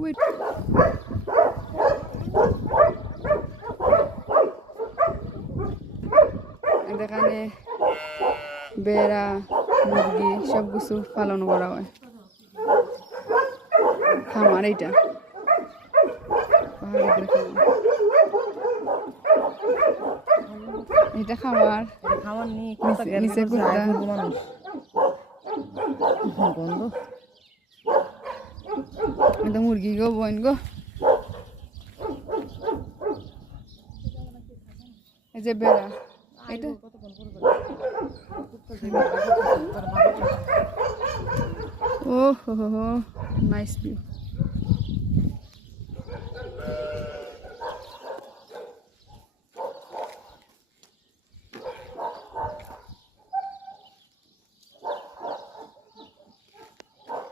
Wait. এখানে বেড়া মুরগি সব কিছু পালন করা হয়। খামার এইটা পাহাড়ি খামার, এটা খামার খাওয়ার নেই নিচে কুত্তা। মানুষ গন্ধ এটা মুরগি গো বোন গো, এই যে বেড়া এটা। ও হো হো, নাইস ভিউ।